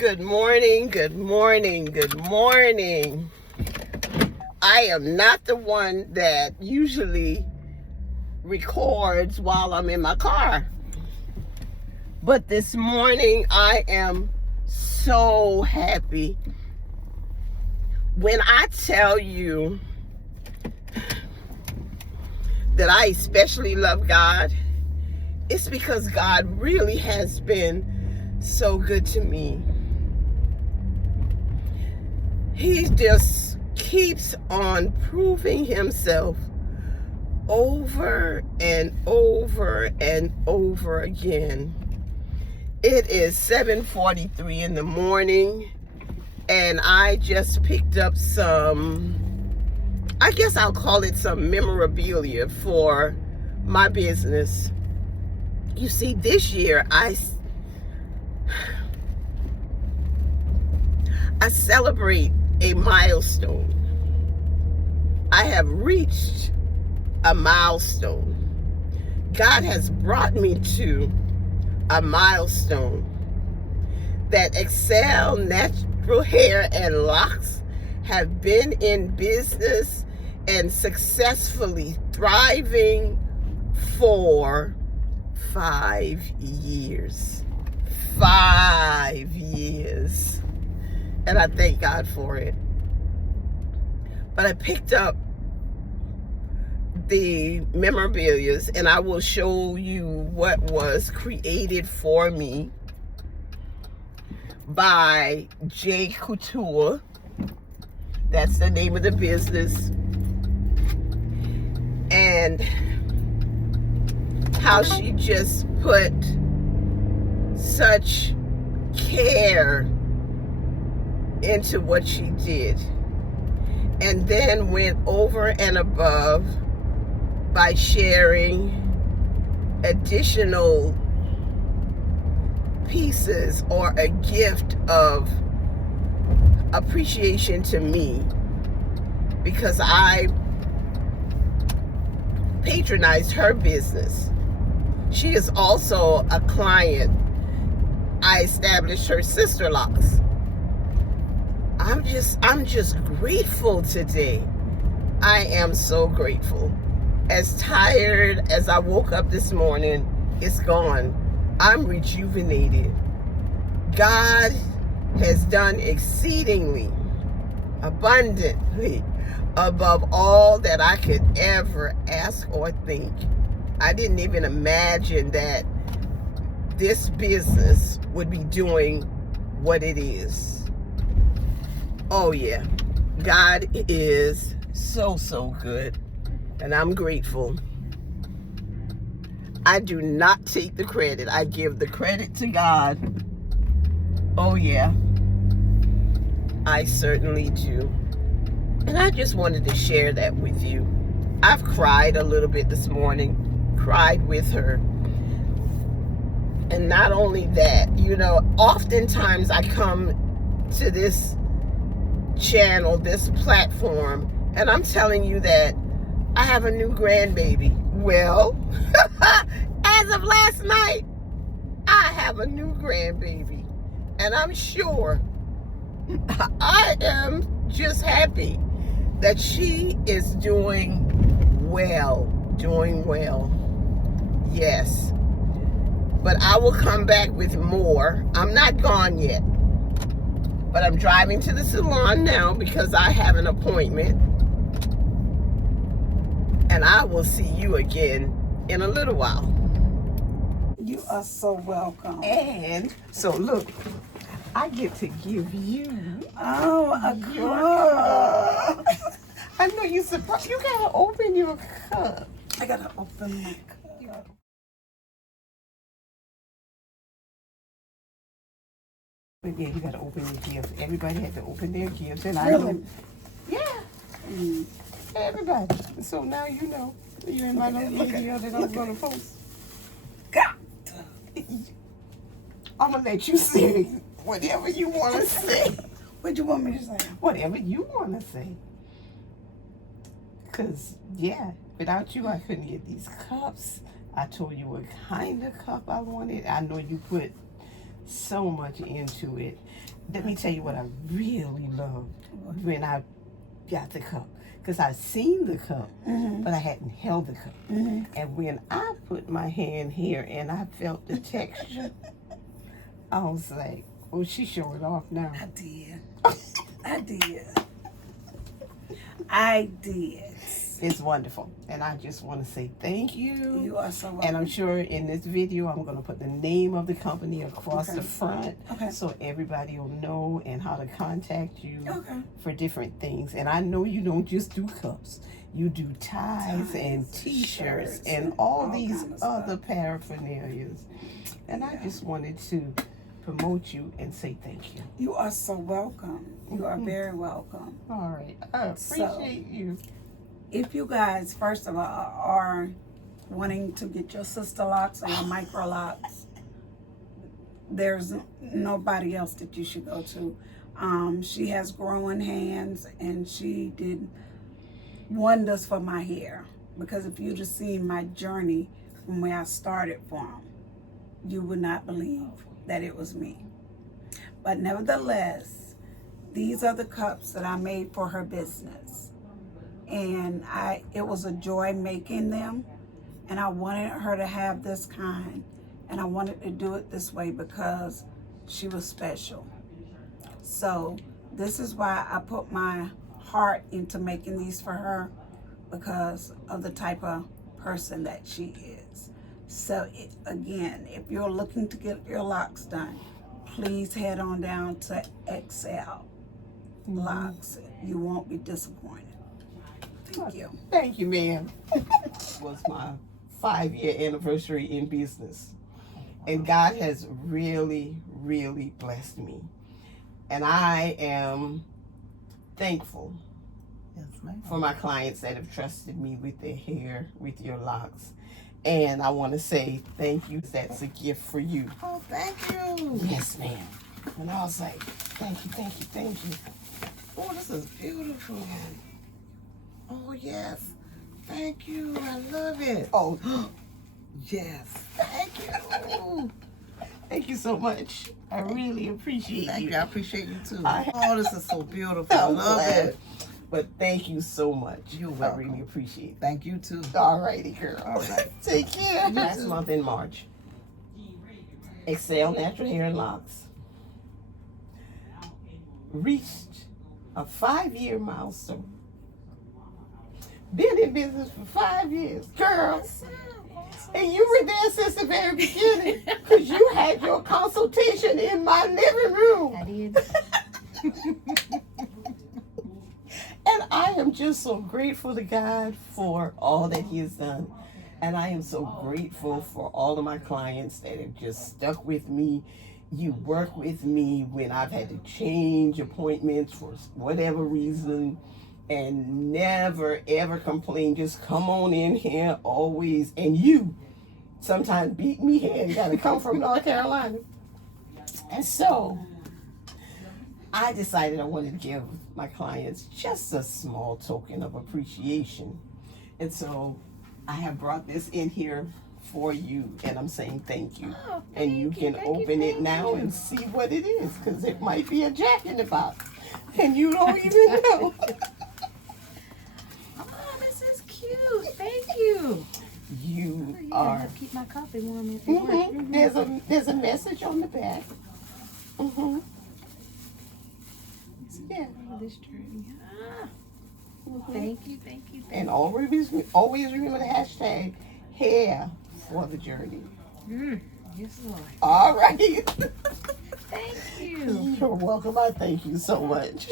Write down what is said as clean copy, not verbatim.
Good morning, good morning, good morning. I am not the one that usually records while I'm in my car. But this morning I am so happy. When I tell you that I especially love God, it's because God really has been so good to me. He just keeps on proving himself over and over and over again. It is 7:43 in the morning, and I just picked up some, I guess I'll call it some memorabilia for my business. You see, this year I celebrate a milestone. I have reached a milestone. God has brought me to a milestone that Excel Natural Hair and Locs have been in business and successfully thriving for 5 years. 5 years. And I thank God for it. But I picked up the memorabilia, and I will show you what was created for me by J Couture. That's the name of the business. And how she just put such care into what she did, and then went over and above by sharing additional pieces or a gift of appreciation to me, because I patronized her business. She is also a client. I established her sister Locs. I'm just grateful today. I am so grateful. As tired as I woke up this morning, it's gone. I'm rejuvenated. God has done exceedingly, abundantly, above all that I could ever ask or think. I didn't even imagine that this business would be doing what it is. Oh yeah, God is so good, and I'm grateful. I do not take the credit. I give the credit to God. Oh yeah, I certainly do. And I just wanted to share that with you. I've cried a little bit this morning, cried with her. And not only that, oftentimes I come to this channel, this platform, and I'm telling you that I have a new grandbaby. Well, as of last night, I have a new grandbaby, and I'm sure I am just happy that she is doing well. Yes. But I will come back with more. I'm not gone yet. But I'm driving to the salon now because I have an appointment. And I will see you again in a little while. You are so welcome. And so look, I get to give you a your cup. cup. I know you're surprised. You gotta open your cup. I gotta open my cup. But yeah, you gotta open your gift. Everybody had to open their gifts, and Really? Everybody. So now you know. You in my little video that I'm gonna post. God. I'm gonna let you say whatever you wanna say. What do you want me to say? Whatever you wanna say. Cause yeah, without you I couldn't get these cups. I told you what kind of cup I wanted. I know you put so much into it. Let me tell you what I really loved when I got the cup. Because I've seen the cup, but I hadn't held the cup. And when I put my hand here and I felt the texture, I was like, oh, she's showing off now. I did. I did. I did. It's wonderful. And I just want to say thank you. You are so welcome. And I'm sure in this video, I'm going to put the name of the company across the front so everybody will know and how to contact you for different things. And I know you don't just do cups. You do ties and t-shirts and all these other paraphernalias. And I just wanted to promote you and say thank you. You are so welcome. You are very welcome. All right. I appreciate you. If you guys, first of all, are wanting to get your sister locks or your micro locks, there's nobody else that you should go to. She has growing hands, and she did wonders for my hair. Because if you just seen my journey from where I started from, you would not believe that it was me. But nevertheless, these are the cups that I made for her business. And it was a joy making them, and I wanted her to have this kind, and I wanted to do it this way because she was special. So this is why I put my heart into making these for her, because of the type of person that she is. So again, if you're looking to get your locks done, please head on down to XL Locks. You won't be disappointed. Thank you. Thank you, ma'am. It was my 5-year anniversary in business. And God has really, really blessed me. And I am thankful for my clients that have trusted me with their hair, with your locks. And I want to say thank you. That's a gift for you. Oh, thank you. Yes, ma'am. And I was like, thank you, thank you, thank you. Oh, this is beautiful. Oh, yes. Thank you. I love it. Oh, Yes. thank you. Thank you so much. I really appreciate Thank you. you. I appreciate you too. I- Oh, this is so beautiful. I I'm love glad. it. But thank you so much. You're I welcome. really appreciate it. Thank you too. All righty, girl. All right. Take care. You Last too. month in March, Excel Natural Hair and Locks reached a 5-year milestone. Been in business for 5 years, girl. And you were there since the very beginning, because you had your consultation in my living room. I did. And I am just so grateful to God for all that He has done. And I am so grateful for all of my clients that have just stuck with me. You work with me when I've had to change appointments for whatever reason, and never ever complain. Just come on in here always. And you sometimes beat me here. You gotta come from North Carolina. And so I decided I wanted to give my clients just a small token of appreciation. And so I have brought this in here for you, and I'm saying thank you. Oh, And you can open it now you. and see what it is, because it might be a Jack in the Box, and you don't even know. Oh, this is cute. Thank you. You You gotta are. help keep my coffee warm at work. There's a message on the back. Yeah. Oh, this journey. Ah. Thank you, thank you, thank And always remember the hashtag hair for the journey. you. Yes, Lord. All right. Thank you. You're welcome. I thank you so much.